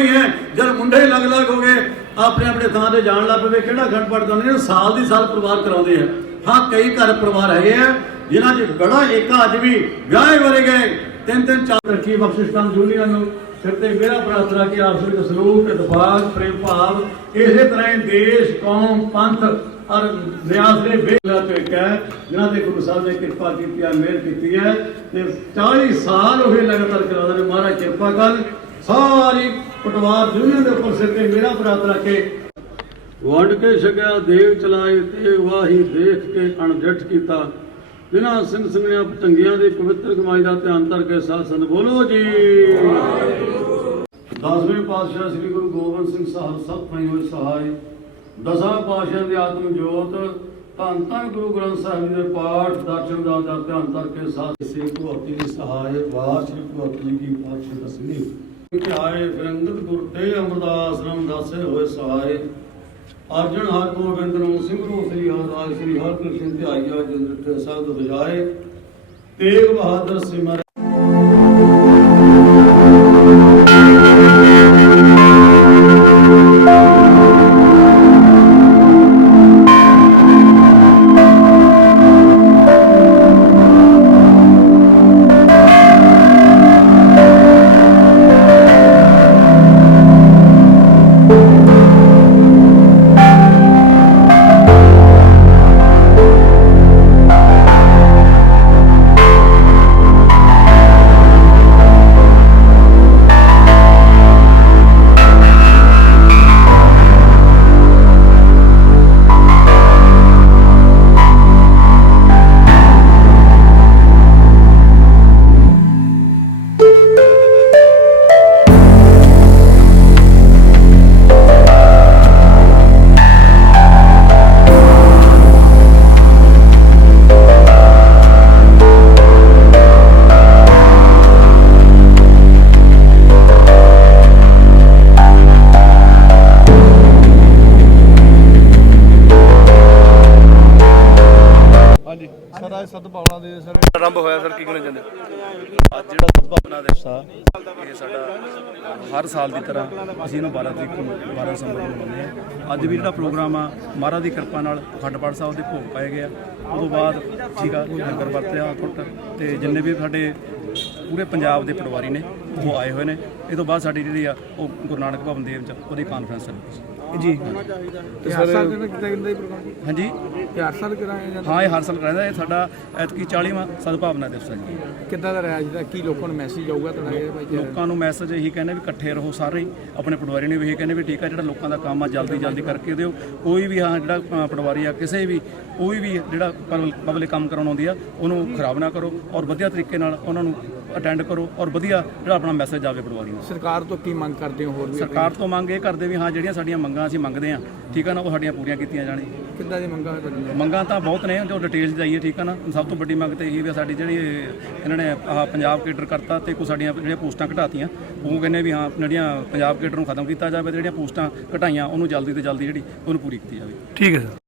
ਹੀ ਹੈ। ਜਦ ਮੁੰਡੇ ਅਲੱਗ ਅਲੱਗ ਹੋ ਗਏ, ਆਪਣੇ ਆਪਣੇ ਥਾਂ ਤੇ ਜਾਣ ਲੱਗ ਪਏ ਕਿਹੜਾ ਖੰਡ ਪਾਠ ਕਰਾਉਂਦੇ ਸਾਲ ਦੀ ਸਾਲ ਪਰਿਵਾਰ ਕਰਾਉਂਦੇ ਆ। ਹਾਂ, ਕਈ ਘਰ ਪਰਿਵਾਰ ਹੈਗੇ ਆ, ਜਿਨ੍ਹਾਂ 'ਚ ਬੜਾ ਏਕਾ ਅੱਜ ਵੀ ਵਿਆਹੇ ਵਰੇ ਗਏ। ਤਿੰਨ ਤਿੰਨ ਚਾਰ ਰੱਖੀ ਬਖਸ਼ਿਸ਼ ਕਰਨ ਜੁਨੀਆਂ ਨੂੰ, ਸਿਰ ਤੇ ਮੇਰਾ ਪ੍ਰਾਰਥਨਾ ਕਿ ਆਪਸ ਵਿੱਚ ਸਲੂਕ ਇਤਫਾਕ ਪ੍ਰੇਮ ਭਾਵ, ਇਸੇ ਤਰ੍ਹਾਂ ਹੀ ਦੇਸ਼, ਕੌਮ, ਪੰਥ ਔਰ ਰਿਆਸ ਦੇ ਬੇਲਾ ਤੇ ਇੱਕ ਹੈ, ਜਿਨ੍ਹਾਂ ਤੇ ਗੁਰੂ ਸਾਹਿਬ ਨੇ ਕਿਰਪਾ ਕੀਤੀ ਹੈ, ਮਿਹਰ ਕੀਤੀ ਹੈ ਤੇ 40 ਸਾਲ ਉਹ ਲਗਾਤਾਰ ਕਰਾਉਂਦੇ ਨੇ। ਮਹਾਰਾਜ ਕਿਰਪਾ ਕਰ ਸਾਰੀ ਪਟਵਾਰ ਦੁਨੀਆ ਦੇ ਉੱਪਰ ਸਿਰ ਤੇ ਮੇਰਾ ਪ੍ਰਾਰਥਨਾ ਕਿ ਵੰਡ ਕੇ ਛਕਿਆ ਦੇਵ ਚਲਾਏ ਤੇ ਵਾਹੀ ਦੇਖ ਕੇ ਅਣਡਿੱਠ ਕੀਤਾ। ਬਿਨਾਂ ਸਿੰਘ ਸਿੰਘਿਆਂ ਚੰਗੀਆਂ ਦੀ ਪਵਿੱਤਰ ਕਮਾਈ ਦਾ ਧਿਆਨ ਧਰ ਕੇ ਸਾਧ ਸੰਤ ਬੋਲੋ ਜੀ। ਦਸਵੇਂ ਪਾਤਸ਼ਾਹ ਸ੍ਰੀ ਗੁਰੂ ਗੋਬਿੰਦ ਸਿੰਘ ਸਾਹਿਬ ਸਭ ਹੋਏ ਸਹਾਈ। ਦਸਾਂ ਪਾਤਸ਼ਾਹਾਂ ਦੇ ਆਤਮ ਜੋਤ ਧੰਨ ਧੰਨ ਗੁਰੂ ਗ੍ਰੰਥ ਸਾਹਿਬ ਜੀ ਦੇ ਪਾਠ ਦਰਸ਼ਨ ਦਾ ਧਿਆਨ ਧਰ ਕੇ ਸਾਧ ਸੇ ਭਗਵਤੀ ਦੀ ਸਹਾਇ ਵਾਰ ਸ੍ਰੀ ਭਗਵਤੀ ਜੀ ਕੀ ਪਾਤਸ਼ਾਹ ਦਸਵੀਂ। ਆਏ ਫਿਰੰਗਤ ਗੁਰ ਤੇ ਅਮਰਦਾਸ ਨਾਮ ਦਾਸੇ ਹੋਏ ਸਹਾਏ। ਅਰਜਨ ਹਰ ਗੋਬਿੰਦ ਨੂੰ ਸਿੰਘਰੂ ਸ੍ਰੀ ਹਰਿ ਸ੍ਰੀ ਹਰਿਕ੍ਰਿਸ਼ਨ ਧਿਆਈਆ ਜਿੰਦ੍ਰ ਸਬਦ ਬਜਾਏ ਤੇਗ ਬਹਾਦਰ ਸਿਮਰ ਅੱਜ ਸਦਭਾਵਨਾ ਦੇ ਸਰ। ਆਰੰਭ ਹੋਇਆ ਸਰ ਕੀ ਕਹਿਣਾ ਚਾਹੁੰਦੇ? ਅੱਜ ਜਿਹੜਾ ਸਦਭਾਵਨਾ ਦਿਵਸ ਆ ਇਹ ਸਾਡਾ ਹਰ ਸਾਲ ਦੀ ਤਰ੍ਹਾਂ ਅਸੀਂ ਇਹਨੂੰ 12 ਤਰੀਕ ਨੂੰ 12 ਦਸੰਬਰ ਨੂੰ ਮਨਾਉਂਦੇ ਆ ਅੱਜ ਵੀ ਜਿਹੜਾ ਪ੍ਰੋਗਰਾਮ ਆ ਮਹਾਰਾਜ ਦੀ ਕਿਰਪਾ ਨਾਲ ਅਖੰਡ ਪਾਠ ਸਾਹਿਬ ਦੇ ਭੋਗ ਪਾਏ ਗਏ ਆ। ਉਦੋਂ ਬਾਅਦ ਠੀਕ ਆ ਲੰਗਰ ਵਰਤਿਆ ਟੁੱਟ ਤੇ ਜਿੰਨੇ ਵੀ ਸਾਡੇ ਪੂਰੇ ਪੰਜਾਬ ਦੇ ਪਟਵਾਰੀ ਨੇ ਉਹ ਆਏ ਹੋਏ ਨੇ। ਇਹ ਤੋਂ ਬਾਅਦ ਸਾਡੀ ਜਿਹੜੀ ਆ ਉਹ ਗੁਰੂ ਨਾਨਕ ਭਵਨ ਦੇਵ ਚ ਉਹਦੀ ਕਾਨਫਰੰਸ ਹੈ ਜੀ। ਤੇ ਸਰ ਸਾਲ ਦੇ ਕਿਤੇ ਕਿਤੇ ਪ੍ਰੋਗਰਾਮ ਹਾਂਜੀ। ਤੇ ਹਰ ਸਾਲ ਕਰਾਇਆ ਜਾਂਦਾ? ਹਾਂ ਇਹ ਹਰ ਸਾਲ ਕਰਾਂਦਾ ਇਹ ਸਾਡਾ ਐਤਕੀ 40ਵਾਂ ਸਦਭਾਵਨਾ ਦਿਵਸ ਹੈ ਜੀ। ਕਿੱਦਾਂ ਦਾ ਰਿਹਾ ਅੱਜ ਦਾ? ਕੀ ਲੋਕਾਂ ਨੂੰ ਮੈਸੇਜ ਆਊਗਾ ਤੁਹਾਡਾ ਇਹ ਭਾਈ? ਲੋਕਾਂ ਨੂੰ ਮੈਸੇਜ ਇਹੀ ਕਹਿੰਦੇ ਵੀ ਇਕੱਠੇ ਰਹੋ ਸਾਰੇ। ਆਪਣੇ ਪਟਵਾਰੀ ਨੇ ਵੀ ਇਹੀ ਕਹਿੰਦੇ ਵੀ ਠੀਕ ਆ ਜਿਹੜਾ ਲੋਕਾਂ ਦਾ ਕੰਮ ਆ ਜਲਦੀ ਜਲਦੀ ਕਰਕੇ ਦਿਓ। ਕੋਈ ਵੀ ਹਾਂ ਜਿਹੜਾ ਪਟਵਾਰੀ ਆ ਕਿਸੇ ਵੀ ਕੋਈ ਵੀ ਜਿਹੜਾ ਪਬਲਿਕ ਕੰਮ ਕਰਾਉਣ ਆਉਂਦੀ ਆ ਉਹਨੂੰ ਖਰਾਬ ਨਾ ਕਰੋ ਔਰ ਵਧੀਆ ਤਰੀਕੇ ਨਾਲ ਉਹਨਾਂ ਨੂੰ ਅਟੈਂਡ ਕਰੋ ਔਰ ਵਧੀਆ ਜਿਹੜਾ ਆਪਣਾ ਮੈਸੇਜ ਆਵੇ ਪਟਵਾਰੀ ਨੂੰ ਸਰਕਾਰ ਤੋਂ ਕੀ ਮੰਗ ਕਰਦੇ ਹੋ ਹੋਰ ਵੀ ਸਰਕਾਰ ਤੋਂ ਮੰਗ ਇਹ ਕਰਦੇ ਵੀ ਹਾਂ ਜਿਹੜੀਆਂ ਸਾਡੀਆਂ ਮੰਗਾਂ ਅਸੀਂ ਮੰਗਦੇ ਆ ਠੀਕ ਆ ਨਾ ਉਹ ਸਾਡੀਆਂ ਪੂਰੀਆਂ ਕੀਤੀਆਂ ਜਾਣ। ਕਿੱਦਾਂ ਦੀ ਮੰਗਾਂ ਹੈ ਤੁਹਾਡੀਆਂ? ਮੰਗਾਂ ਤਾਂ ਬਹੁਤ ਨੇ ਜੋ ਡਿਟੇਲਸ ਜਾਈਏ ਠੀਕ ਆ ਨਾ। ਸਭ ਤੋਂ ਵੱਡੀ ਮੰਗ ਤੇ ਇਹੀ ਵੀ ਸਾਡੀ ਜਿਹੜੀ ਇਹ- ਇਹਨਾਂ ਨੇ ਆਹ ਪੰਜਾਬ ਕੇਡਰ ਕਰਤਾ ਤੇ ਕੁਝ ਸਾਡੀਆਂ ਜਿਹੜੀਆਂ ਪੋਸਟਾਂ ਘਟਾਤੀਆਂ ਉਹ ਕਹਿੰਦੇ ਵੀ ਹਾਂ ਜਿਹੜੀਆਂ ਪੰਜਾਬ ਕੇਡਰ ਨੂੰ ਖਤਮ ਕੀਤਾ ਜਾਵੇ ਤੇ ਜਿਹੜੀਆਂ ਪੋਸਟਾਂ ਘਟਾਈਆਂ ਉਹਨੂੰ ਜਲਦੀ ਤੋਂ ਜਲਦੀ ਜਿਹੜੀ ਉਹਨੂੰ ਪੂਰੀ ਕੀਤੀ ਜਾਵੇ। ਠੀਕ ਹੈ ਸਰ।